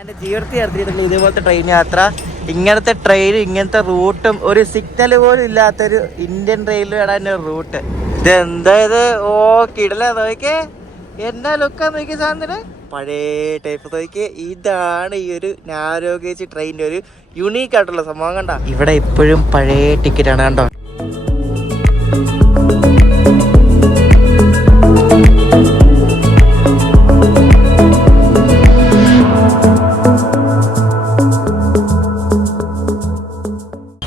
എൻ്റെ ജീവിതത്തിൽ നടത്തിയിട്ടുള്ള ഇതുപോലത്തെ ട്രെയിൻ യാത്ര, ഇങ്ങനത്തെ ട്രെയിൻ, ഇങ്ങനത്തെ റൂട്ടും ഒരു സിഗ്നൽ പോലും ഇല്ലാത്തൊരു ഇന്ത്യൻ റെയിൽവേയുടെ ഒരു റൂട്ട്. ഇതെന്താ ഇത്? ഓ കിടല നോക്കിയേ, എന്നാ ലുക്കാ നോക്കിയ സാധനത്തിന്. പഴയ ടൈപ്പ് നോക്കിയേ. ഇതാണ് ഈ ഒരു നാരോ ഗേജ് ട്രെയിനിൻ്റെ ഒരു യുണീക്ക് ആയിട്ടുള്ള സംഭവം. കണ്ട, ഇവിടെ ഇപ്പോഴും പഴയ ടിക്കറ്റാണ്. കണ്ടോ,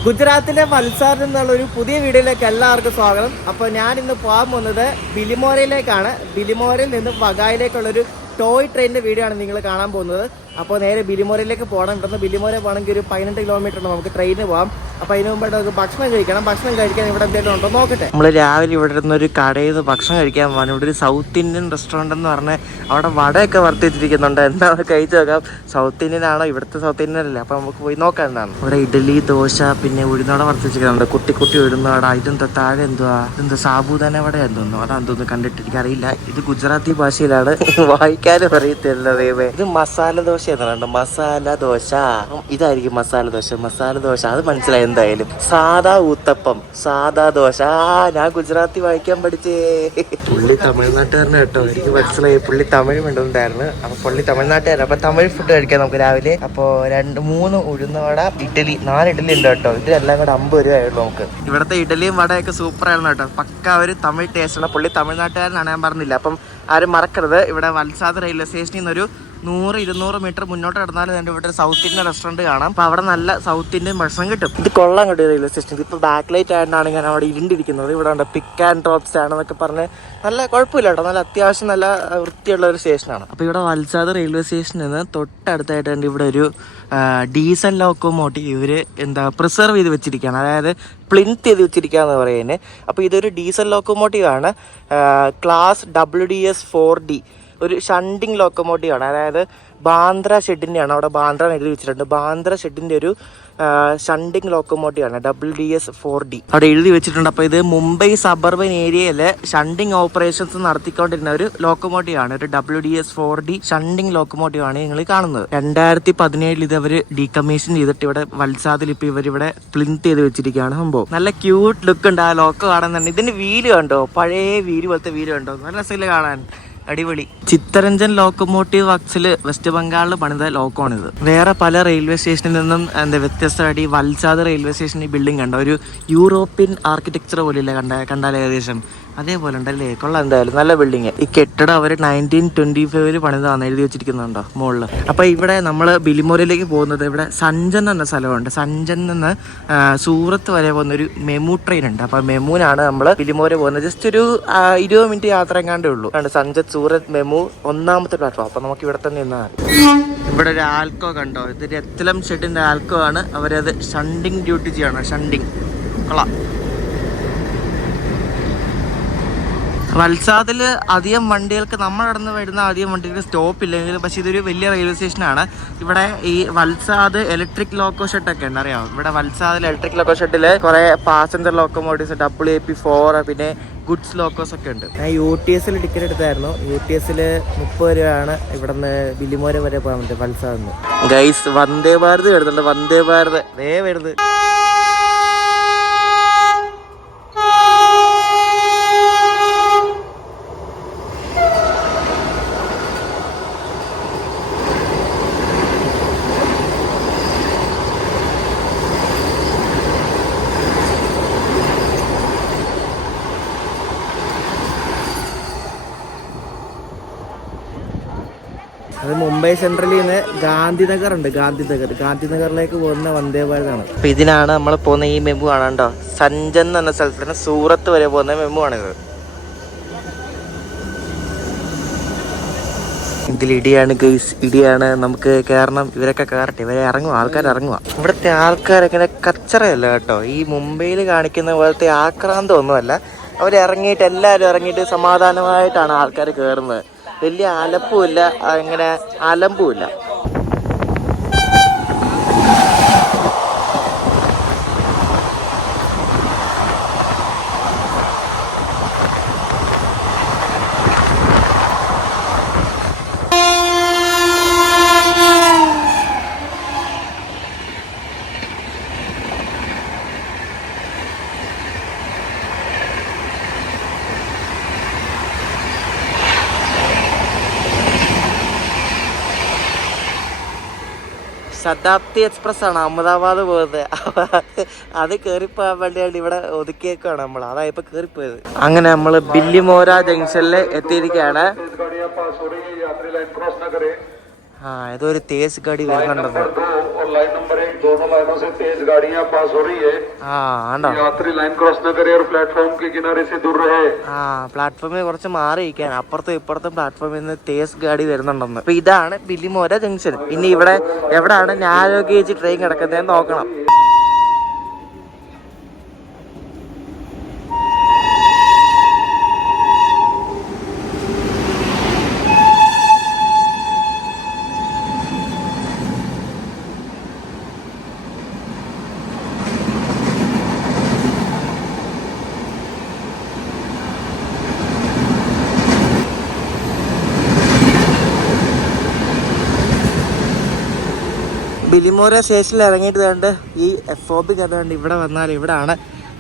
ഗുജറാത്തിലെ വൽസാദിൽ നിന്നുള്ള ഒരു പുതിയ വീഡിയോയിലേക്ക് എല്ലാവർക്കും സ്വാഗതം. അപ്പോൾ ഞാൻ ഇന്ന് പോകാൻ പോകുന്നത് ബിലിമോരയിലേക്കാണ്. ബിലിമോരയിൽ നിന്ന് വഗായിലേക്കുള്ളൊരു ടോയ് ട്രെയിനിൻ്റെ വീഡിയോ ആണ് നിങ്ങൾ കാണാൻ പോകുന്നത്. അപ്പോൾ നേരെ ബിലിമോരയിലേക്ക് പോകണം. ഇവിടുന്ന് ബിലിമോര പോകണമെങ്കിൽ ഒരു 18 കിലോമീറ്റർ ഉണ്ട്. നമുക്ക് ട്രെയിനിന് പോകാം. അപ്പോൾ അതിന് മുമ്പായിട്ട് നമുക്ക് ഭക്ഷണം കഴിക്കണം. ഭക്ഷണം കഴിക്കാൻ ഇവിടെ എന്തെങ്കിലും ഉണ്ടോ നോക്കട്ടെ. നമ്മൾ രാവിലെ ഇവിടെ ഇരുന്ന് ഒരു കടയിൽ നിന്ന് ഭക്ഷണം കഴിക്കാൻ പോകാൻ. ഇവിടെ ഒരു സൗത്ത് ഇന്ത്യൻ റെസ്റ്റോറൻറ്റ് എന്ന് പറഞ്ഞാൽ അവിടെ വടയൊക്കെ വർത്തിച്ചിരിക്കുന്നുണ്ട്. എന്താണ് കഴിച്ച് നോക്കാം. സൗത്ത് ഇന്ത്യൻ ആണോ? ഇവിടുത്തെ സൗത്ത് ഇന്ത്യൻ അല്ലേ? അപ്പോൾ നമുക്ക് പോയി നോക്കാം എന്താണ്. ഇവിടെ ഇഡലി, ദോശ, പിന്നെ ഉഴുന്നോടെ വർത്തിച്ചിരിക്കുന്നുണ്ട്. കുട്ടി കുട്ടി ഉഴുന്നോട. ഇതെന്താ താഴെ എന്തുവാ? ഇതെന്താ സാബുദാന വട എന്തോന്നു? അതെന്തോന്നു കണ്ടിട്ട് എനിക്കറിയില്ല. ഇത് ഗുജറാത്തി ഭാഷയിലാണ്, വായിക്കാനും അറിയത്തില്ല. ഇത് മസാല ദോശ എന്നുണ്ട്. മസാല ദോശ, ഇതായിരിക്കും മസാല ദോശ. മസാല ദോശ അത് മനസ്സിലായി എന്തായാലും. സാദാ ഊത്തപ്പം, സാദാ ദോശ. ഞാൻ ഗുജറാത്തി വായിക്കാൻ പഠിച്ചേ. പുള്ളി തമിഴ്നാട്ടുകാരനെ കേട്ടോ, എനിക്ക് മനസ്സിലായി. പുള്ളി തമിഴ് മിണ്ടുന്നുണ്ടായിരുന്നു. അപ്പൊ പുള്ളി തമിഴ്നാട്ടുകാരൻ. അപ്പൊ തമിഴ് ഫുഡ് കഴിക്കാം നമുക്ക് രാവിലെ. അപ്പൊ 2-3 ഉഴുന്നവട, ഇഡലി, 4 ഇഡലി ഉണ്ട് കേട്ടോ. ഇതിനെല്ലാം കൂടെ 50 രൂപ ആയുള്ളൂ നമുക്ക്. ഇവിടുത്തെ ഇഡലിയും വടയൊക്കെ സൂപ്പർ ആയിരുന്നു കേട്ടോ. പക്ക ഒരു തമിഴ് ടേസ്റ്റ് ഉള്ള. പുള്ളി തമിഴ്നാട്ടുകാരനാണ്, ഞാൻ പറഞ്ഞില്ല. അപ്പം ആരും മറക്കരുത്. ഇവിടെ വൽസാദ് റെയിൽവേ സ്റ്റേഷനിൽ നിന്നൊരു 100-200 മീറ്റർ മുന്നോട്ട് കിടന്നാലും എൻ്റെ ഇവിടെ ഒരു സൗത്ത് ഇന്ത്യൻ റെസ്റ്റോറൻറ്റ് കാണാം. അപ്പോൾ അവിടെ നല്ല സൗത്ത് ഇന്ത്യൻ ഭക്ഷണം കിട്ടും. ഇത് കൊള്ളാൻ കിട്ടും റെയിൽവേ സ്റ്റേഷൻ. ഇപ്പോൾ ബാക്ക് ലൈറ്റ് ആയിട്ടാണ് ഞാൻ അവിടെ ഇരുണ്ടിരിക്കുന്നത്. ഇവിടെ ഉണ്ട് പിക്ക് ആൻഡ് ഡ്രോപ്പ് സ്റ്റാൻഡ് എന്നൊക്കെ പറഞ്ഞ് നല്ല കുഴപ്പമില്ല കേട്ടോ. നല്ല അത്യാവശ്യം നല്ല വൃത്തിയുള്ള ഒരു സ്റ്റേഷനാണ്. അപ്പോൾ ഇവിടെ വൽസാദ് റെയിൽവേ സ്റ്റേഷനിൽ നിന്ന് തൊട്ടടുത്തായിട്ടുണ്ട് ഇവിടെ ഒരു ഡീസൽ ലോക്കോമോട്ടീവ് ഇവർ പ്രിസർവ് ചെയ്ത് വെച്ചിരിക്കുകയാണ്. അതായത് പ്ലിന്ത് ചെയ്ത് വെച്ചിരിക്കുക എന്ന് പറയുന്നത്. അപ്പോൾ ഇതൊരു ഡീസൽ ലോക്കോമോട്ടീവ് ആണ്. ക്ലാസ് WDS 4D ഒരു ഷണ്ടിങ് ലോക്കോമോട്ടീവ് ആണ്. അതായത് ബാന്ദ്ര ഷെഡിൻ്റെയാണ്. അവിടെ ബാന്ദ്ര എഴുതി വെച്ചിട്ടുണ്ട്. ബാന്ദ്ര ഷെഡിൻ്റെ ഒരു ഷണ്ടിങ് ലോക്കോമോട്ടീവ് ആണ് WDS 4D അവിടെ എഴുതി വെച്ചിട്ടുണ്ട്. അപ്പോൾ ഇത് മുംബൈ സബർബൻ ഏരിയയിൽ ഷണ്ടിങ് ഓപ്പറേഷൻസ് നടത്തിക്കൊണ്ടിരുന്ന ഒരു ലോക്കോമോട്ടീവ് ആണ്. ഒരു WDS 4D ഷണ്ടിങ് ലോക്കോമോട്ടീവ് ആണ് നിങ്ങൾ കാണുന്നത്. 2017 ഇത് അവർ ഡീകമ്മീഷൻ ചെയ്തിട്ട് ഇവിടെ വൽസാദിൽ ഇപ്പോൾ ഇവരിവിടെ പ്ലിന്ത് ചെയ്ത് വെച്ചിരിക്കുകയാണ് സംഭവം. നല്ല ക്യൂട്ട് ലുക്ക് ഉണ്ട് ആ ലോക്കോ കാണാൻ തന്നെ. ഇതിന്റെ വീല് കണ്ടോ? പഴയ വീല് പോലത്തെ വീല് കണ്ടോ? നല്ല രസമില്ല കാണാൻ, അടിപൊളി. ചിത്തരഞ്ജൻ ലോക്കോമോട്ടീവ് വർക്സിൽ വെസ്റ്റ് ബംഗാളിൽ പണിത ലോക്കോണിത്. വേറെ പല റെയിൽവേ സ്റ്റേഷനിൽ നിന്നും വ്യത്യസ്തമായിട്ട് ഈ വൽസാദ് റെയിൽവേ സ്റ്റേഷൻ ഈ ബിൽഡിംഗ് കണ്ടോ? ഒരു യൂറോപ്യൻ ആർക്കിടെക്ചർ പോലെയില്ല കണ്ടാൽ ഏകദേശം അതേപോലെ ഉണ്ടല്ലേ. കൊള്ളാം എന്തായാലും, നല്ല ബിൽഡിങ്. ഈ കെട്ടിടം അവർ 1925 പണിതാന്ന് എഴുതി വെച്ചിരിക്കുന്നുണ്ടോ മുകളിൽ. അപ്പോൾ ഇവിടെ നമ്മൾ ബിലിമോരയിലേക്ക് പോകുന്നത് ഇവിടെ സഞ്ജൻ എന്ന സ്ഥലമുണ്ട്. സഞ്ജൻ നിന്ന് സൂറത്ത് വരെ പോകുന്നൊരു മെമു ട്രെയിൻ ഉണ്ട്. അപ്പോൾ മെമുനാണ് നമ്മൾ ബിലിമോര പോകുന്നത്. ജസ്റ്റ് ഒരു 20 മിനിറ്റ് യാത്ര എങ്ങാണ്ടേ ഉള്ളൂ. സഞ്ജൻ സൂറത്ത് മെമു 1ാമത്തെ പ്ലാറ്റ്ഫോം. അപ്പോൾ നമുക്ക് ഇവിടെ തന്നെ നിന്നാൽ. ഇവിടെ ഒരു ആൽക്കോ കണ്ടോ? ഇത് രത്ലം ഷെഡിൻ്റെ ആൽക്കോ ആണ്. അവരത് ഷണ്ടിങ് ഡ്യൂട്ടി ചെയ്യണം. ഷണ്ടിങ് കൊള്ളാം. വൽസാദിൽ അധികം വണ്ടികൾക്ക് നമ്മൾ നടന്ന് വരുന്ന അധികം വണ്ടികൾക്ക് സ്റ്റോപ്പ് ഇല്ലെങ്കിലും, പക്ഷേ ഇതൊരു വലിയ റെയിൽവേ സ്റ്റേഷനാണ്. ഇവിടെ ഈ വൽസാദ് ഇലക്ട്രിക് ലോക്കോ ഷെഡൊക്കെ ഉണ്ട്, അറിയാം. ഇവിടെ വൽസാദിൽ ഇലക്ട്രിക് ലോക്കോ ഷെഡിൽ കുറേ പാസഞ്ചർ ലോക്കോമോട്ടീവ്സ്, WAP4, പിന്നെ ഗുഡ്സ് ലോക്കോസ് ഒക്കെ ഉണ്ട്. ഞാൻ UTS ടിക്കറ്റ് എടുത്തായിരുന്നു. UTS 30 രൂപയാണ് ഇവിടുന്ന് ബിലിമോര വരെ പോകാൻ പറ്റും വൽസാദിന്. ഗൈസ്, വന്ദേ ഭാരത് വരുന്നുണ്ട്. വന്ദേ ഭാരത് വരുന്നത്. അത് മുംബൈ സെൻട്രലിൽ നിന്ന് ഗാന്ധിനഗർ ഉണ്ട്. ഗാന്ധിനഗറിലേക്ക് പോകുന്ന വന്ദേ ഭാരതാണ്. അപ്പൊ ഇതിനാണ് നമ്മൾ പോകുന്ന ഈ മെമു കാണാണ്ടോ. സഞ്ജൻ എന്ന സ്ഥലത്ത് നിന്ന് സൂറത്ത് വരെ പോകുന്ന മെമു ആണിത്. ഇതിൽ ഇടിയാണ് ഗൈസ്, ഇടിയാണ്. നമുക്ക് കയറണം. ഇവരൊക്കെ കയറട്ടെ. ഇവരെ ഇറങ്ങുക, ആൾക്കാർ ഇറങ്ങുക. ഇവിടുത്തെ ആൾക്കാരൊക്കെ കച്ചറയല്ല കേട്ടോ. ഈ മുംബൈയിൽ കാണിക്കുന്ന പോലത്തെ ആക്രാന്തം ഒന്നുമല്ല. അവരിറങ്ങിയിട്ട് എല്ലാവരും ഇറങ്ങിയിട്ട് സമാധാനമായിട്ടാണ് ആൾക്കാർ കയറുന്നത്. വലിയ അലപ്പുമില്ല, അങ്ങനെ അലമ്പുമില്ല. ശതാബ്ദി എക്സ്പ്രസ് ആണ് അഹമ്മദാബാദ് പോകുന്നത്. അത് കയറിപ്പോകാൻ വേണ്ടിയാണ് ഇവിടെ ഒതുക്കിയേക്കാണ് നമ്മൾ. അതാ ഇപ്പൊ കയറിപ്പോയത്. അങ്ങനെ നമ്മൾ ബില്ലിമോര ജംഗ്ഷനിൽ എത്തിയിരിക്കുകയാണ്. ഇതൊരു തേസ് ഗാഡി വരുന്നുണ്ടെന്ന്. പ്ലാറ്റ്ഫോമിൽ കുറച്ച് മാറിയിരിക്കാൻ അപ്പുറത്തും ഇപ്പുറത്തും പ്ലാറ്റ്ഫോമിൽ നിന്ന് തേസ് ഗാഡി വരുന്നുണ്ടെന്ന്. അപ്പൊ ഇതാണ് ബില്ലിമോര ജംഗ്ഷൻ. ഇനി ഇവിടെ എവിടെയാണ് നാരോ ഗേജ് ട്രെയിൻ കിടക്കുന്നതെന്ന് നോക്കണം. ബില്ലിമോര സ്റ്റേഷനിൽ ഇറങ്ങിയിട്ട് കണ്ട് ഈ FOB കണ്ടുകൊണ്ട് ഇവിടെ വന്നാൽ ഇവിടെയാണ്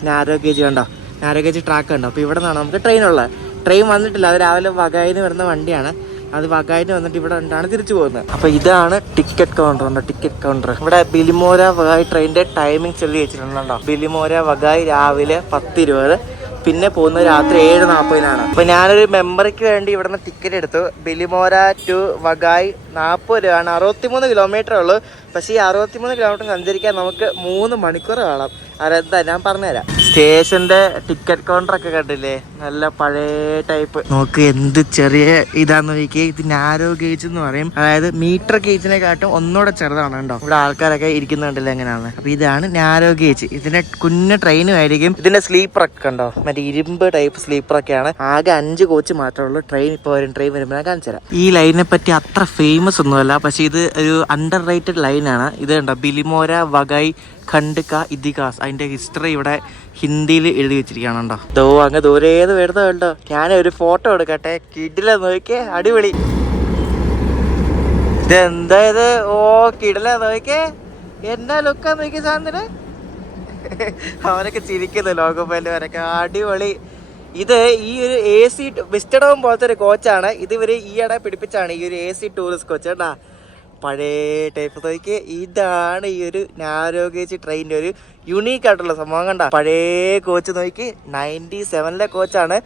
നാരോ ഗേജ്. കണ്ടോ, നാരോ ഗേജ് ട്രാക്ക് കണ്ടോ. അപ്പോൾ ഇവിടെ നിന്നാണ് നമുക്ക് ട്രെയിനുള്ളത്. ട്രെയിൻ വന്നിട്ടില്ല, അത് രാവിലെ വഗായിന്ന് വരുന്ന വണ്ടിയാണ്. അത് വഗായിന്ന് വന്നിട്ട് ഇവിടെ കണ്ടാണ് തിരിച്ചു പോകുന്നത്. അപ്പോൾ ഇതാണ് ടിക്കറ്റ് കൗണ്ടർ. ഉണ്ടോ, ടിക്കറ്റ് കൗണ്ടർ. ഇവിടെ ബില്ലിമോര വഗായി ട്രെയിനിൻ്റെ ടൈമിംഗ് എഴുതി വെച്ചിട്ടുണ്ടോ. ബില്ലിമോര വഗായി രാവിലെ 10:20, പിന്നെ പോകുന്നത് രാത്രി 7:40. അപ്പൊ ഞാനൊരു മെമ്പറിക്ക് വേണ്ടി ഇവിടുന്ന് ടിക്കറ്റ് എടുത്തു. ബില്ലിമോര ടു വഗായി 40 രൂപയാണ്. 63 കിലോമീറ്റർ ഉള്ളൂ. പക്ഷേ ഈ 63 കിലോമീറ്റർ സഞ്ചരിക്കാൻ നമുക്ക് 3 മണിക്കൂർ വേണം. അതെന്താ ഞാൻ പറഞ്ഞുതരാം. സ്റ്റേഷന്റെ ടിക്കറ്റ് കൗണ്ടർ ഒക്കെ കണ്ടില്ലേ, നല്ല പഴയ ടൈപ്പ്. നോക്ക് എന്ത് ചെറിയ ഇതാന്ന് നോക്കിയേ. ഇത് നാരോ ഗേജ് എന്ന് പറയും. അതായത് മീറ്റർ ഗേജിനെക്കാട്ടും ഒന്നുകൂടെ ചെറുതാണ്. കണ്ടോ, ഇവിടെ ആൾക്കാരൊക്കെ ഇരിക്കുന്നുണ്ടല്ലോ എങ്ങനെയാണ്. അപ്പൊ ഇതാണ് നാരോ ഗേജ്. ഇതിന്റെ കുഞ്ഞു ട്രെയിനും ആയിരിക്കും. ഇതിന്റെ സ്ലീപ്പർ ഒക്കെ കണ്ടോ, മറ്റേ ഇരുമ്പ് ടൈപ്പ് സ്ലീപ്പർ ഒക്കെയാണ്. ആകെ 5 കോച്ച് മാത്രമേ ഉള്ളൂ. ട്രെയിൻ ഇപ്പോൾ വരും. ട്രെയിൻ വരുമ്പോൾ ഞാൻ കാണിച്ചു തരാം. ഈ ലൈനിനെ പറ്റി അത്ര ഫേമസ് ഒന്നുമല്ല, പക്ഷെ ഇത് ഒരു അണ്ടർ റേറ്റഡ് ലൈനാണ്. ഇത് കണ്ടോ, ബില്ലിമോര വഗായി ഖണ്ഡ്ക ഇതിഹാസ്. അതിന്റെ ഹിസ്റ്ററി ഇവിടെ ഹിന്ദിയിൽ എഴുതി വെച്ചിരിക്കുകയാണോ. അങ്ങ് ദൂരേത് വരുന്നത് കണ്ടോ. ഞാനൊരു ഫോട്ടോ എടുക്കട്ടെ. കിടില നോക്കിയേ, അടിപൊളി. ഇതെന്താ ഇത്? ഓ കിടില നോക്കിയേ, എന്നാ ലുക്കാ നോക്കിയ സാധനത്തിന്. അവനൊക്കെ ചിരിക്കുന്നു ലോകോപ്പയില് വരൊക്കെ. അടിപൊളി. ഇത് ഈ ഒരു AC വിസ്റ്റഡോം പോലത്തെ ഒരു കോച്ചാണ്. ഇത് ഇവര് ഈയിടെ പിടിപ്പിച്ചാണ് ഈ ഒരു AC ടൂറിസ്റ്റ് കോച്ച്. കേട്ടാ, പഴയ ടൈപ്പ് നോക്കി. ഇതാണ് ഈ ഒരു നാരോ ഗേജ് ട്രെയിനിന്റെ ഒരു യുണീക്ക് ആയിട്ടുള്ള സംഭവം. കണ്ട, പഴയ കോച്ച് നോക്കി. 97-ലെ കോച്ചാണ്.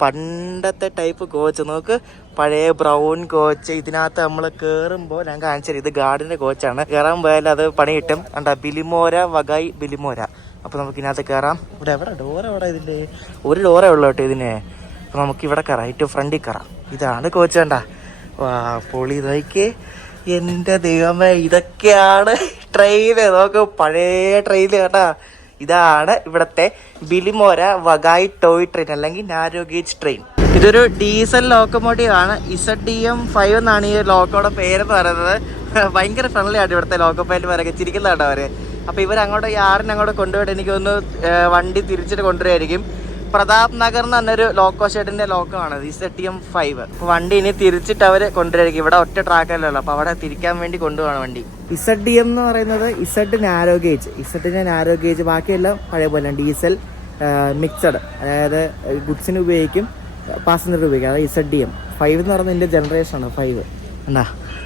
പണ്ടത്തെ ടൈപ്പ് കോച്ച് നോക്ക്, പഴയ ബ്രൗൺ കോച്ച്. ഇതിനകത്ത് നമ്മൾ കയറുമ്പോൾ ഞാൻ കാണിച്ചത് ഇത് ഗാർഡിന്റെ കോച്ചാണ്. കയറാൻ പോയാൽ അത് പണി കിട്ടും. കണ്ട, ബില്ലിമോര വഗായി ബില്ലിമോര. അപ്പൊ നമുക്ക് ഇതിനകത്ത് കയറാം. ഇവിടെ എവിടെ ഡോറ? എവിടെ ഇതിന്റെ ഒരു ഡോറേ ഉള്ളൂ കേട്ടോ ഇതിന്. അപ്പൊ നമുക്ക് ഇവിടെ കയറാം, ഏറ്റവും ഫ്രണ്ടിൽ കയറാം. ഇതാണ് കോച്ച്. കണ്ട, വാ പൊളി നോക്കി. എന്റെ ദൈവമേ, ഇതൊക്കെയാണ് ട്രെയിന്. നോക്ക്, പഴയ ട്രെയിന് കേട്ടാ. ഇതാണ് ഇവിടത്തെ ബില്ലിമോര വഗായി ടോയ് ട്രെയിൻ, അല്ലെങ്കിൽ നാരോ ഗേജ് ട്രെയിൻ. ഇതൊരു ഡീസൽ ലോക്കോമോട്ടീവ് ആണ്. ZDM5 എന്നാണ് ഈ ലോക്കോയുടെ പേരെന്ന് പറയുന്നത്. ഭയങ്കര ഫ്രണ്ട്ലി ആണ് ഇവിടുത്തെ ലോക്കോ പൈലറ്റ്മാരൊക്കെ. ചിരിക്കുന്ന കേട്ടോ അവര്. അപ്പൊ ഇവരങ്ങോട്ട് യാറിനങ്ങോട്ട് കൊണ്ടുപോയിട്ട് എനിക്കൊന്ന് വണ്ടി തിരിച്ചിട്ട് കൊണ്ടുവരുമായിരിക്കും. പ്രതാപ് നഗർ എന്ന് പറഞ്ഞൊരു ലോക്കോ ഷെഡിന്റെ ലോക്കോ ആണ് ZDM5. അപ്പൊ വണ്ടി ഇനി തിരിച്ചിട്ട് അവര് കൊണ്ടുവരായിരിക്കും. ഇവിടെ ഒറ്റ ട്രാക്കല്ലേ ഉള്ളൂ, അപ്പൊ അവിടെ തിരിക്കാൻ വേണ്ടി കൊണ്ടുപോകണം വണ്ടി. ZDM എന്ന് പറയുന്നത് Z നാരോ ഗേജ്. ഇസഡിന്റെ നാരോ ഗേജ്. ബാക്കിയെല്ലാം പഴയ പോലെ ഡീസൽ മിക്സഡ്, അതായത് ഗുഡ്സിന് ഉപയോഗിക്കും, പാസഞ്ചർ ഉപയോഗിക്കും. അതായത് ZDM5 എന്ന് പറയുന്നത് ഇതിന്റെ ജനറേഷൻ ആണ് 5. എന്താ,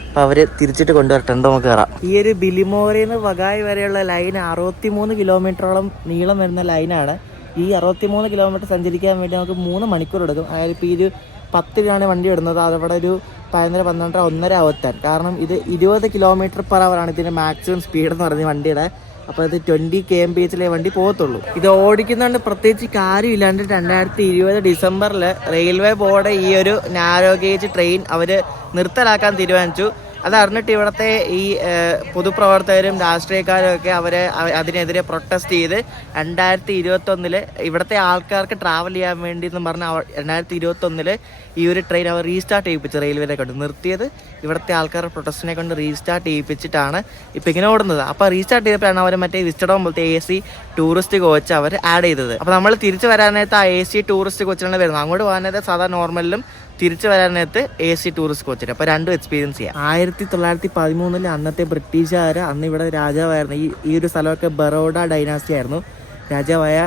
അപ്പൊ അവര് തിരിച്ചിട്ട് കൊണ്ടുവരട്ടെ. നമുക്ക് കയറാം. ഈ ഒരു ബില്ലിമോരയിൽ നിന്ന് വഗായി വരെയുള്ള ലൈൻ 63 കിലോമീറ്ററോളം നീളം വരുന്ന ലൈനാണ്. ഈ 63 കിലോമീറ്റർ സഞ്ചരിക്കാൻ വേണ്ടി നമുക്ക് 3 മണിക്കൂർ എടുക്കും. അതായത് ഇപ്പോൾ ഈ 10 രൂപയാണ് വണ്ടി ഇടുന്നത്. അതവിടെ ഒരു 11, 12, 1.5 ആവത്താൻ. കാരണം ഇത് 20 km/h ആണ് ഇതിന്റെ മാക്സിമം സ്പീഡ് എന്ന് പറയുന്നത് വണ്ടിയുടെ. അപ്പോൾ ഇത് 20 kmph വണ്ടി പോകത്തുള്ളൂ. ഇത് ഓടിക്കുന്നതുകൊണ്ട് പ്രത്യേകിച്ച് കാര്യമില്ലാണ്ട് 2020 ഡിസംബറിൽ റെയിൽവേ ബോർഡ് ഈ ഒരു നാരോ ഗേജ് ട്രെയിൻ അവർ നിർത്തലാക്കാൻ തീരുമാനിച്ചു. അതറിഞ്ഞിട്ട് ഇവിടുത്തെ ഈ പൊതുപ്രവർത്തകരും രാഷ്ട്രീയക്കാരും ഒക്കെ അതിനെതിരെ പ്രൊട്ടസ്റ്റ് ചെയ്ത് 2021 ഇവിടുത്തെ ആൾക്കാർക്ക് ട്രാവൽ ചെയ്യാൻ വേണ്ടി എന്ന് പറഞ്ഞാൽ 2021 ഈ ഒരു ട്രെയിൻ അവർ റീസ്റ്റാർട്ട് ചെയ്യിപ്പിച്ചു. റെയിൽവേനെ കൊണ്ട് നിർത്തിയത് ഇവിടുത്തെ ആൾക്കാരുടെ പ്രൊട്ടസ്റ്റിനെ കൊണ്ട് റീസ്റ്റാർട്ട് ചെയ്യിപ്പിച്ചിട്ടാണ് ഇപ്പം ഇങ്ങനെ ഓടുന്നത്. അപ്പോൾ റീസ്റ്റാർട്ട് ചെയ്തപ്പോഴാണ് അവർ മറ്റേ വിസ്റ്റഡോം പോലത്തെ AC ടൂറിസ്റ്റ് കോച്ച് അവർ ആഡ് ചെയ്തത്. അപ്പോൾ നമ്മൾ തിരിച്ച് വരാനായിട്ട് ആ AC ടൂറിസ്റ്റ് കോച്ചിലാണ് വരുന്നത്. അങ്ങോട്ട് പോകാനായിട്ട് സാധാരണ നോർമലിലും തിരിച്ചു വരാനായിട്ട് AC ടൂറിസ്റ്റ് കോച്ചിന്. അപ്പോൾ രണ്ടും എക്സ്പീരിയൻസ് ചെയ്യാം. 1913 അന്നത്തെ ബ്രിട്ടീഷുകാർ, അന്ന് ഇവിടെ രാജാവായിരുന്നു. ഈ ഒരു സ്ഥലമൊക്കെ ബറോഡ ഡൈനാസ്റ്റി ആയിരുന്നു. രാജാവായ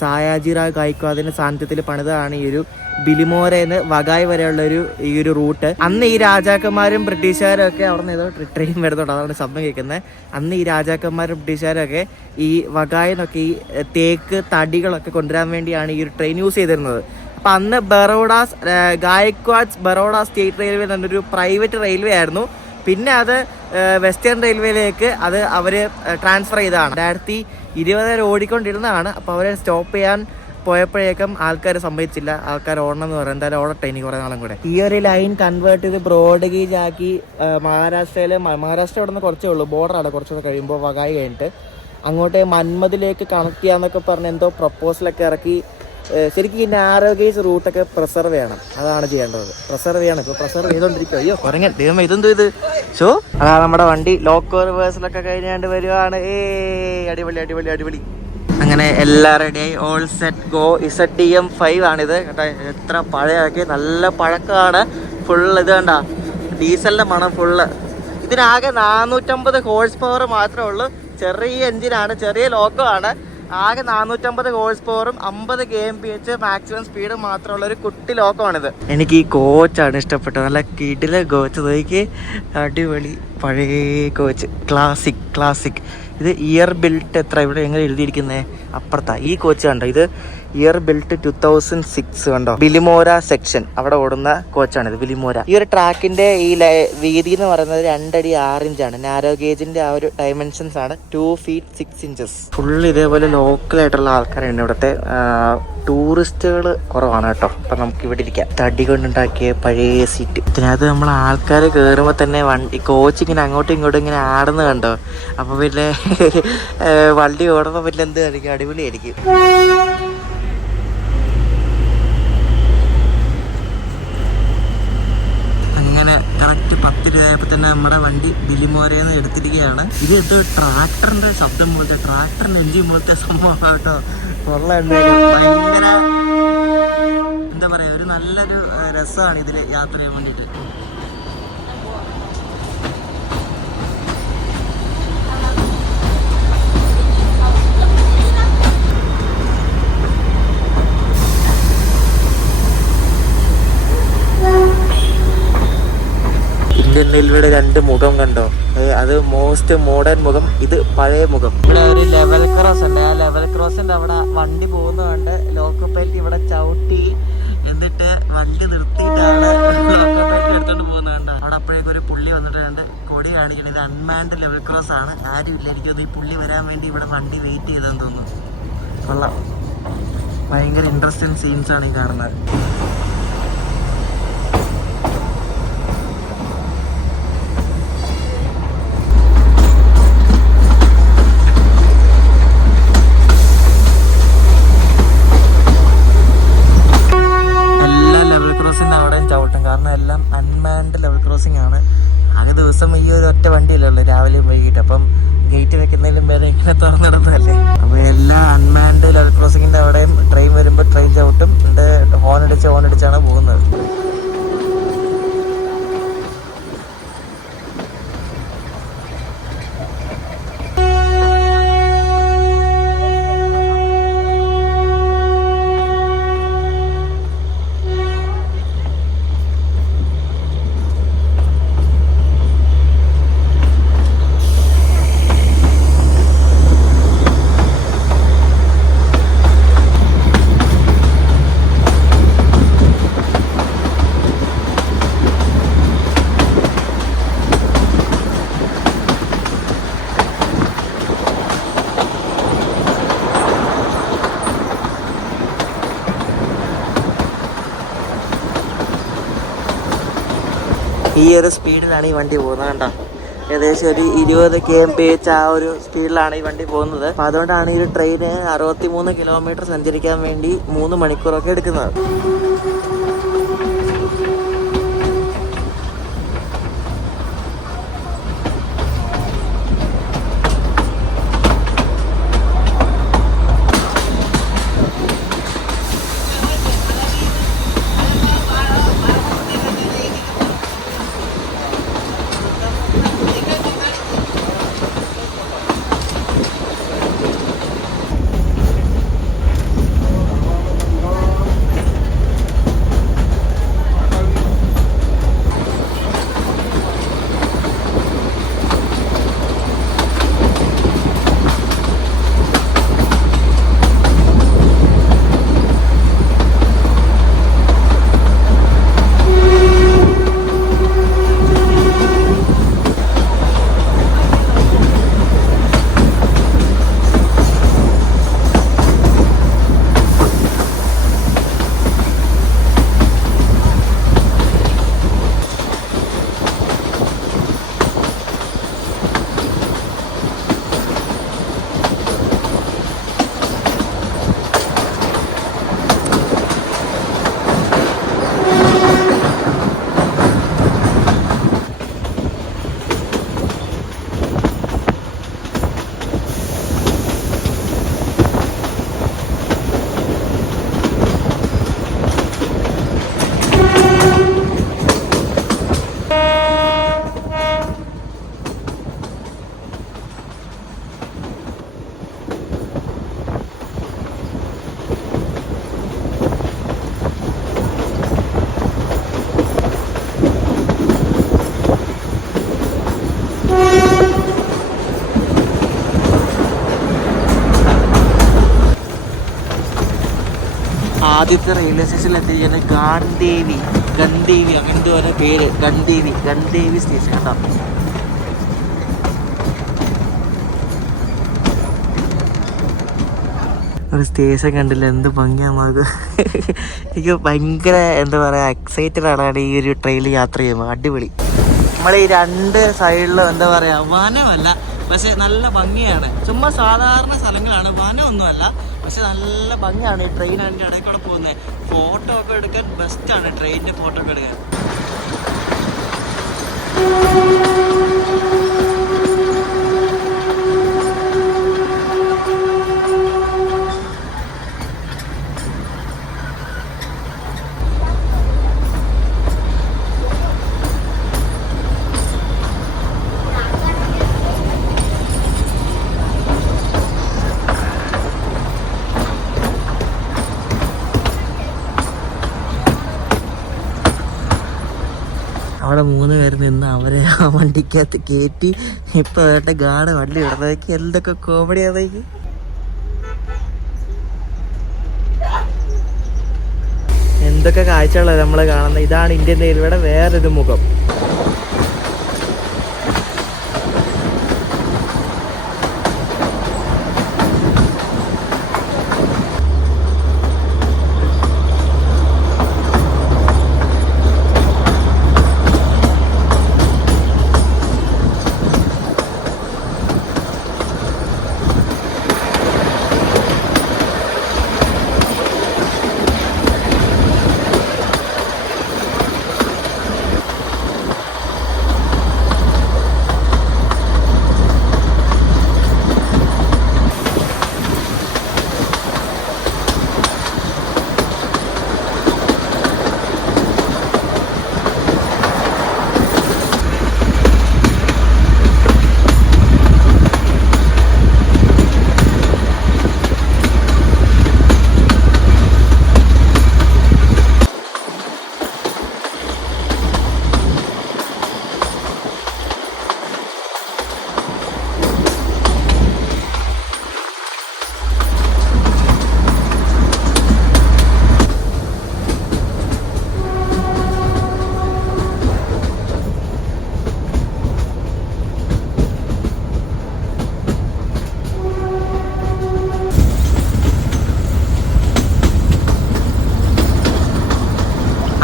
സായാജിറാവ് ഗായിക്വാദിന്റെ സാന്നിധ്യത്തിൽ പണിതാണ് ഈ ഒരു ബിലിമോരേന്ന് വഗായ് വരെയുള്ള ഈ ഒരു റൂട്ട്. അന്ന് ഈ രാജാക്കന്മാരും ബ്രിട്ടീഷുകാരും ഒക്കെ അവിടെ നിന്ന് ഏതോ ട്രെയിൻ വരുന്നുണ്ട്, അതാണ് ശബ്ദം കേൾക്കുന്നത്. അന്ന് ഈ രാജാക്കന്മാരും ബ്രിട്ടീഷുകാരും ഒക്കെ ഈ വഗായിന്നൊക്കെ ഈ തേക്ക് തടികളൊക്കെ കൊണ്ടുവരാൻ വേണ്ടിയാണ് ഈ ഒരു ട്രെയിൻ യൂസ് ചെയ്തിരുന്നത്. അപ്പം അന്ന് ഗായക്വാഡ്സ് ബറോഡ സ്റ്റേറ്റ് റെയിൽവേ എന്നൊരു പ്രൈവറ്റ് റെയിൽവേ ആയിരുന്നു. പിന്നെ അത് വെസ്റ്റേൺ റെയിൽവേയിലേക്ക് അവർ ട്രാൻസ്ഫർ ചെയ്തതാണ്. 2020 ഓടിക്കൊണ്ടിരുന്നതാണ്. അപ്പോൾ അവരെ സ്റ്റോപ്പ് ചെയ്യാൻ പോയപ്പോഴേക്കും ആൾക്കാർ സമ്മതിച്ചില്ല. ആൾക്കാർ ഓടണം എന്ന് പറയാം, എന്തായാലും ഓടട്ടെ ഇനി കുറേ നാളും കൂടെ. ഈ ഒരു ലൈൻ കൺവേർട്ട് ചെയ്ത് ബ്രോഡ് ഗേജ് ആക്കി മഹാരാഷ്ട്ര ഇവിടെ നിന്ന് കുറച്ചേ ഉള്ളൂ, ബോർഡറാണ് കുറച്ചുകൂടെ കഴിയുമ്പോൾ വഗായി കഴിഞ്ഞിട്ട് അങ്ങോട്ട് മന്മദിലേക്ക് കണക്ട് ചെയ്യാന്നൊക്കെ പറഞ്ഞ് എന്തോ പ്രപ്പോസലൊക്കെ ഇറക്കി. ശരിക്കും ഈ നാരോ ഗേജ് റൂട്ടൊക്കെ പ്രിസർവ് ചെയ്യണം, അതാണ് ചെയ്യേണ്ടത്. പ്രിസർവ് ചെയ്യണം. ഇപ്പോൾ പ്രിസർവ് ചെയ്തോണ്ടിരിക്കും. അയ്യോ കുറങ്ങൻ ദൈവം ഇതെന്തോ ഇത് ഷോ. അതാ നമ്മുടെ വണ്ടി ലോക്കോ റിവേഴ്സലൊക്കെ കഴിഞ്ഞാണ്ട് വരുവാണ്. അടിപൊളി അടിപൊളി അടിപൊളി. അങ്ങനെ എല്ലാം റെഡിയായി, ഓൾ സെറ്റ് ഗോ. ZDM5 ആണിത് കേട്ടോ. എത്ര പഴയാക്കി, നല്ല പഴക്കമാണ്. ഫുള്ള് ഇത് കണ്ട ഡീസലിൻ്റെ മണം ഫുള്ള്. ഇതിനാകെ 450 ഹോഴ്സ് പവർ മാത്രമേ ഉള്ളൂ. ചെറിയ എൻജിനാണ്, ചെറിയ ലോക്കോ ആണ്. ആകെ 450 ഹോഴ്സ് പവറും 50 kmph മാക്സിമം സ്പീഡ് മാത്രമുള്ള ഒരു കുട്ടി ലോക്കമാണിത്. എനിക്ക് ഈ കോച്ചാണ് ഇഷ്ടപ്പെട്ടത്. നല്ല കിടില കോച്ച്, നോക്കി അടിപൊളി പഴയ കോച്ച്, ക്ലാസിക്. ഇത് ഇയർ ബിൽറ്റ് എത്ര ഇവിടെ എങ്ങനെ എഴുതിയിരിക്കുന്നത് അപ്പുറത്താ. ഈ കോച്ച് കണ്ടോ, ഇത് ഇയർ ബിൽറ്റ് 2006 കണ്ടോ. ബിലിമോര സെക്ഷൻ അവിടെ ഓടുന്ന കോച്ചാണിത്, ബിലിമോര. ഈ ഒരു ട്രാക്കിന്റെ ഈ വീതി എന്ന് പറയുന്നത് 2 അടി 6 ഇഞ്ചാണ്. നാരോ ഗേജിന്റെ ആ ഒരു ഡയമെൻഷൻസ് ആണ് 2 feet 6 inches. ഫുൾ ഇതേപോലെ ലോക്കലായിട്ടുള്ള ആൾക്കാരുണ്ട് ഇവിടുത്തെ. ടൂറിസ്റ്റുകൾ കുറവാണ് കേട്ടോ. അപ്പം നമുക്ക് ഇവിടെ ഇരിക്കാം. തടി കൊണ്ടുണ്ടാക്കിയ പഴയ സീറ്റ്. ഇതിനകത്ത് നമ്മൾ ആൾക്കാർ കയറുമ്പോൾ തന്നെ കോച്ച് ഇങ്ങനെ അങ്ങോട്ടും ഇങ്ങോട്ടും ഇങ്ങനെ ആടുന്ന കണ്ടോ. അപ്പോൾ പിന്നെ വണ്ടി ഓടുമ്പോൾ പിന്നെ എന്ത് കാണിക്കും, അടിപൊളിയായിരിക്കും. അങ്ങനെ കറക്റ്റ് 10 രൂപയായപ്പോൾ തന്നെ നമ്മുടെ വണ്ടി ബിലിമോരേന്ന് എടുത്തിരിക്കുകയാണ്. ഇത് എന്തോ ട്രാക്ടറിന്റെ ശബ്ദം പോലത്തെ, ട്രാക്ടറിന്റെ എഞ്ചിൻ പോലത്തെ സംഭവമാണ് കേട്ടോ. ഭയങ്കര എന്താ പറയാ, ഒരു നല്ലൊരു രസമാണ് ഇതിൽ യാത്ര ചെയ്യാൻ വേണ്ടിയിട്ട്. ഇന്ത്യൻ റെയിൽവേയുടെ 2 മുഖം കണ്ടോ. അത് മോസ്റ്റ് മോഡേൺ മുഖം, ഇത് പഴയ മുഖം. ഇവിടെ ഒരു ലെവൽ ക്രോസ് ഉണ്ട്. ആ ലെവൽ ക്രോസിന്റെ അവിടെ വണ്ടി പോകുന്നതുകൊണ്ട് ലോക്കോ പൈലറ്റ് ഇവിടെ ചവിട്ടി എന്നിട്ട് വണ്ടി നിർത്തിയിട്ടാണ് ലോക്കോ പൈലറ്റ് എടുത്തോണ്ട് പോകുന്നത് കണ്ടോ. അവിടെ അപ്പോഴേക്കും ഒരു പുള്ളി വന്നിട്ട് കണ്ട് കൊടി കാണിക്കണം. ഇത് അൺമാൻഡ് ലെവൽ ക്രോസ് ആണ്, ആരും ഇല്ല. എനിക്കത് ഈ പുള്ളി വരാൻ വേണ്ടി ഇവിടെ വണ്ടി വെയിറ്റ് ചെയ്തെന്ന് തോന്നുന്നു. കൊള്ളാം, ഭയങ്കര ഇൻട്രസ്റ്റിംഗ് സീൻസ് ആണ് ഈ കാണുന്നത്. കാരണം എല്ലാം അൺമാൻഡ് ലെവൽ ക്രോസിംഗ് ആണ്. ആകെ ദിവസം ഈ ഒരു ഒറ്റ വണ്ടിയിലുള്ളൂ, രാവിലെയും വൈകിട്ട്. അപ്പം ഗേറ്റ് വെക്കുന്നതിലും പേരെ ഇങ്ങനെ തുറന്നിടുന്നതല്ലേ. അപ്പോൾ എല്ലാ അൺമാൻഡ് ലെവൽ ക്രോസിങ്ങിൻ്റെ അവിടെയും ട്രെയിൻ വരുമ്പോൾ ട്രെയിൻ ചവിട്ടും ഹോൺ അടിച്ചാണ് പോകുന്നത്. ഈ ഒരു സ്പീഡിലാണ് ഈ വണ്ടി പോകുന്നത് കണ്ടോ. ഏകദേശം ഒരു 20 kmph ആ ഒരു സ്പീഡിലാണ് ഈ വണ്ടി പോകുന്നത്. അപ്പോൾ അതുകൊണ്ടാണ് ഈ ഒരു ട്രെയിന് 63 കിലോമീറ്റർ സഞ്ചരിക്കാൻ വേണ്ടി 3 മണിക്കൂറൊക്കെ എടുക്കുന്നത്. കൊച്ചിത്തെ റെയിൽവേ സ്റ്റേഷനിൽ എത്തിയിരിക്കുന്നത് ഗൺദേവി അങ്ങനത്തെ ഓരോ പേര്. ഗൺദേവി സ്റ്റേഷൻ കേട്ടോ. ഒരു സ്റ്റേഷൻ കണ്ടില്ല, എന്ത് ഭംഗിയാകും. എനിക്ക് ഭയങ്കര എന്താ പറയുക എക്സൈറ്റഡ് ആണ് ഈ ഒരു ട്രെയിനിൽ യാത്ര ചെയ്യുമ്പോൾ. അടിപൊളി. നമ്മളെ ഈ രണ്ട് സൈഡിലും എന്താ പറയുക വനമല്ല, പക്ഷെ നല്ല ഭംഗിയാണ്. ചുമ്മാ സാധാരണ സ്ഥലങ്ങളാണ്, വനമൊന്നുമല്ല, പക്ഷെ നല്ല ഭംഗിയാണ്. ഈ ട്രെയിൻ അതിൻ്റെ ഇടയിൽ കൂടെ പോകുന്നത്. ഫോട്ടോ ഒക്കെ എടുക്കാൻ ബെസ്റ്റാണ് ട്രെയിനിൻ്റെ ഫോട്ടോ ഒക്കെ എടുക്കാൻ. അവിടെ 3 പേര് നിന്ന് അവരെ ആ വണ്ടിക്കകത്ത് കയറ്റി. ഇപ്പൊ അവരുടെ ഗാർഡ് വണ്ടി വിടുന്നതൊക്കെ എന്തൊക്കെ കോമഡിയാണേക്ക്. എന്തൊക്കെ കാഴ്ചകളാണ് നമ്മൾ കാണുന്നത്. ഇതാണ് ഇന്ത്യൻ റെയിൽവേയുടെ വേറൊരു മുഖം.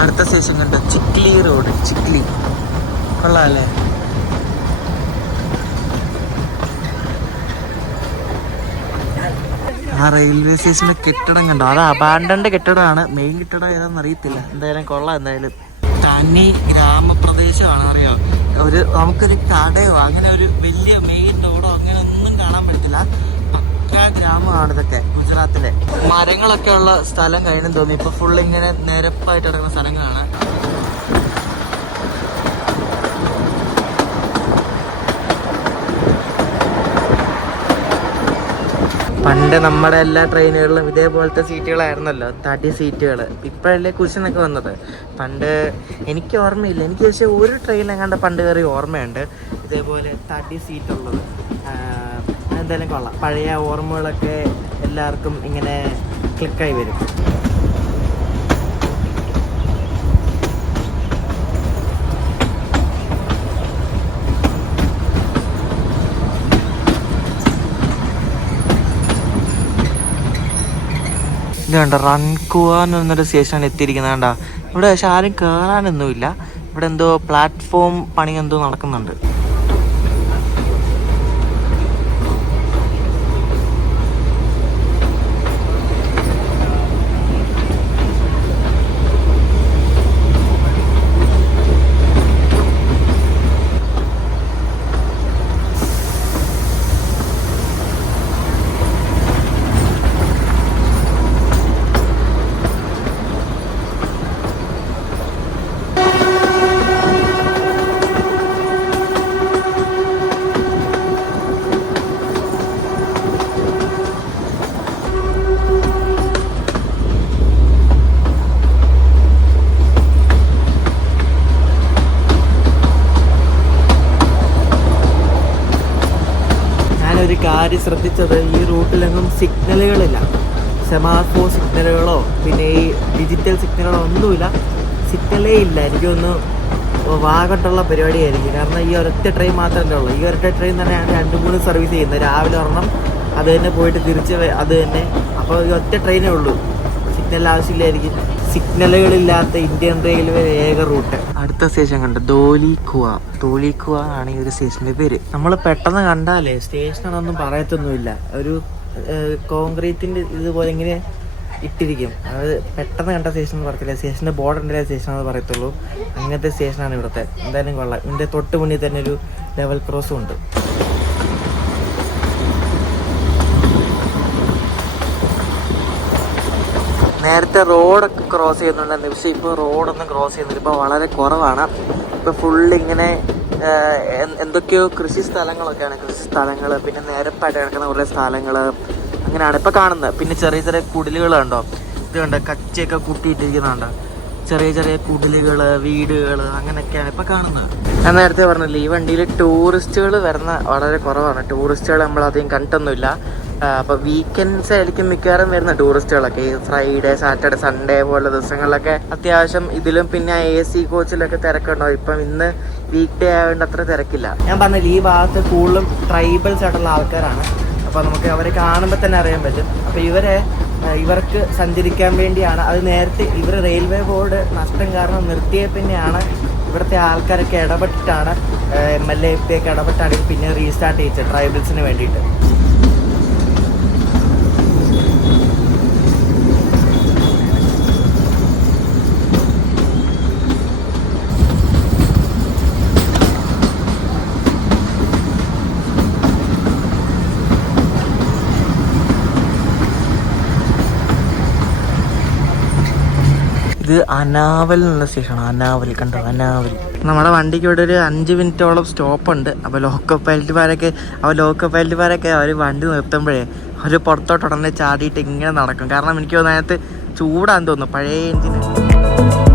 അടുത്ത സ്റ്റേഷൻ കണ്ട ചിക്ലി റോഡ്. ചിക്ലി കൊള്ളാല്ലേ. ആ റെയിൽവേ സ്റ്റേഷന്റെ കെട്ടിടം കണ്ടോ? അത് അബാൻഡന്റെ കെട്ടിടമാണ്. മെയിൻ കെട്ടിടം ഏതാണെന്ന് അറിയത്തില്ല. എന്തായാലും കൊള്ളാം. എന്തായാലും തനി ഗ്രാമപ്രദേശമാണ്. അറിയാം, നമുക്കൊരു കടയോ അങ്ങനെ ഒരു വലിയ മെയിൻ റോഡോ അങ്ങനെ ഒന്നും കാണാൻ പറ്റില്ല. പക്കാ ഗ്രാമമാണ് ഇതൊക്കെ. ഗുജറാത്തിലെ മരങ്ങളൊക്കെ ഉള്ള സ്ഥലം കഴിഞ്ഞു തോന്നി. ഇപ്പൊ ഫുൾ ഇങ്ങനെ നിരപ്പായിട്ട് കിടക്കുന്ന സ്ഥലങ്ങളാണ്. പണ്ട് നമ്മുടെ എല്ലാ ട്രെയിനുകളിലും ഇതേപോലത്തെ സീറ്റുകളായിരുന്നല്ലോ, തടി സീറ്റുകൾ. ഇപ്പോഴല്ലേ കുഷനൊക്കെ വന്നത്. പണ്ട് എനിക്ക് ഓർമ്മയില്ല, എനിക്ക് പക്ഷേ ഒരു ട്രെയിനിലെങ്ങാണ്ട് പണ്ട് കയറി ഓർമ്മയുണ്ട് ഇതേപോലെ തടി സീറ്റുള്ളത്. എന്തായാലും കൊള്ളാം. പഴയ ഓർമ്മകളൊക്കെ എല്ലാവർക്കും ഇങ്ങനെ ക്ലിക്കായി വരും. ഇത് കണ്ട റൺകുവ എന്നൊരു സ്റ്റേഷനാണ് എത്തിയിരിക്കുന്നത്. കണ്ട ഇവിടെ പക്ഷെ ആരും കയറാനൊന്നുമില്ല. ഇവിടെ എന്തോ പ്ലാറ്റ്ഫോം പണി എന്തോ നടക്കുന്നുണ്ട്. ഒരു കാര്യം ശ്രദ്ധിച്ചത്, ഈ റൂട്ടിലെങ്ങും സിഗ്നലുകളില്ല. സെമാഫോർ സിഗ്നലുകളോ പിന്നെ ഈ ഡിജിറ്റൽ സിഗ്നലുകളോ ഒന്നുമില്ല, സിഗ്നലേ ഇല്ല. എനിക്കൊന്ന് വാഗട്ടുള്ള പരിപാടിയായിരിക്കും. കാരണം ഈ ഒരൊറ്റ ട്രെയിൻ മാത്രമല്ലേ ഉള്ളൂ. ഈ ഒരൊറ്റ ട്രെയിൻ തന്നെയാണ് 2-3 സർവീസ് ചെയ്യുന്നത്. രാവിലെ ഒരെണ്ണം, അത് തന്നെ പോയിട്ട് തിരിച്ച് അത് തന്നെ. അപ്പോൾ ഈ ഒറ്റ ട്രെയിനേ ഉള്ളൂ, സിഗ്നൽ ആവശ്യമില്ലായിരിക്കും. സിഗ്നലുകളില്ലാത്ത ഇന്ത്യൻ റെയിൽവേ ഏക റൂട്ട്. അടുത്ത സ്റ്റേഷൻ കണ്ട് ധോലിഖുവ ആണ് ഈ ഒരു സ്റ്റേഷൻ്റെ പേര്. നമ്മൾ പെട്ടെന്ന് കണ്ടാലേ സ്റ്റേഷനാണൊന്നും പറയത്തൊന്നുമില്ല. ഒരു കോൺക്രീറ്റിൻ്റെ ഇതുപോലെ ഇങ്ങനെ ഇട്ടിരിക്കും. അത് പെട്ടെന്ന് കണ്ട സ്റ്റേഷൻ എന്ന് പറയത്തില്ല, സ്റ്റേഷൻ്റെ ബോർഡ് ഉണ്ടെങ്കിൽ സ്റ്റേഷൻ എന്ന് പറയത്തുള്ളൂ. അങ്ങനത്തെ സ്റ്റേഷനാണ് ഇവിടുത്തെ. എന്തായാലും കൊള്ളാം. ഇതിൻ്റെ തൊട്ട് മുന്നിൽ തന്നെ ഒരു ലെവൽ ക്രോസും ഉണ്ട്. നേരത്തെ റോഡൊക്കെ ക്രോസ് ചെയ്യുന്നുണ്ടായിരുന്നു, പക്ഷേ ഇപ്പോൾ റോഡൊന്നും ക്രോസ് ചെയ്യുന്നില്ല. ഇപ്പോൾ വളരെ കുറവാണ്. ഇപ്പോൾ ഫുള്ളിങ്ങനെ എന്തൊക്കെയോ കൃഷി സ്ഥലങ്ങളൊക്കെയാണ്. കൃഷി സ്ഥലങ്ങൾ, പിന്നെ നിരപ്പായിട്ട് കിടക്കുന്ന കുറേ സ്ഥലങ്ങൾ, അങ്ങനെയാണ് ഇപ്പോൾ കാണുന്നത്. പിന്നെ ചെറിയ ചെറിയ കുടിലുകൾ കണ്ടോ, ഇത് കണ്ടോ, കച്ചയൊക്കെ കൂട്ടിയിട്ടിരിക്കുന്നുണ്ടോ, ചെറിയ ചെറിയ കുടിലുകൾ, വീടുകൾ, അങ്ങനെയൊക്കെയാണ് ഇപ്പോൾ കാണുന്നത്. ഞാൻ നേരത്തെ പറഞ്ഞില്ലേ, ഈ വണ്ടിയിൽ ടൂറിസ്റ്റുകൾ വരുന്ന വളരെ കുറവാണ്. ടൂറിസ്റ്റുകൾ നമ്മളധികം കണ്ടൊന്നുമില്ല. അപ്പോൾ വീക്കെൻഡ്സ് ആയിരിക്കും മിക്കവാറും വരുന്ന ടൂറിസ്റ്റുകളൊക്കെ. ഈ ഫ്രൈഡേ, സാറ്റർഡേ, സൺഡേ പോലുള്ള ദിവസങ്ങളിലൊക്കെ അത്യാവശ്യം ഇതിലും പിന്നെ AC കോച്ചിലൊക്കെ തിരക്കുണ്ടാവും. ഇപ്പം ഇന്ന് വീക്ക് ഡേ ആയതുകൊണ്ട് അത്ര തിരക്കില്ല. ഞാൻ പറഞ്ഞില്ല, ഈ ഭാഗത്ത് കൂടുതലും ട്രൈബൽസ് ആയിട്ടുള്ള ആൾക്കാരാണ്. അപ്പോൾ നമുക്ക് അവരെ കാണുമ്പോൾ തന്നെ അറിയാൻ പറ്റും. അപ്പോൾ ഇവർക്ക് സഞ്ചരിക്കാൻ വേണ്ടിയാണ്. അത് നേരത്തെ ഇവർ റെയിൽവേ ബോർഡ് നഷ്ടം കാരണം നിർത്തിയ പിന്നെയാണ് ഇവിടുത്തെ ആൾക്കാരൊക്കെ ഇടപെട്ടിട്ടാണ്, MLA MP ഒക്കെ ഇടപെട്ടാണ് പിന്നെ റീസ്റ്റാർട്ട് ചെയ്തത് ട്രൈബൽസിന് വേണ്ടിയിട്ട്. ഇത് അനാവൽ എന്നുള്ള സ്റ്റേഷനാണ്. അനാവൽ കണ്ടോ, അനാവൽ. നമ്മുടെ വണ്ടിക്ക് ഇവിടെ ഒരു 5 മിനിറ്റോളം സ്റ്റോപ്പുണ്ട്. അപ്പോൾ ലോക്കൽ പൈലറ്റുമാരൊക്കെ അവർ വണ്ടി നിർത്തുമ്പോഴേ അവർ പുറത്തോട്ട് ഉടനെ ചാടിയിട്ട് ഇങ്ങനെ നടക്കും. കാരണം എനിക്ക് തോന്നുന്നു അതിനകത്ത് ചൂടാന്ന് തോന്നുന്നു, പഴയ എഞ്ചിന്.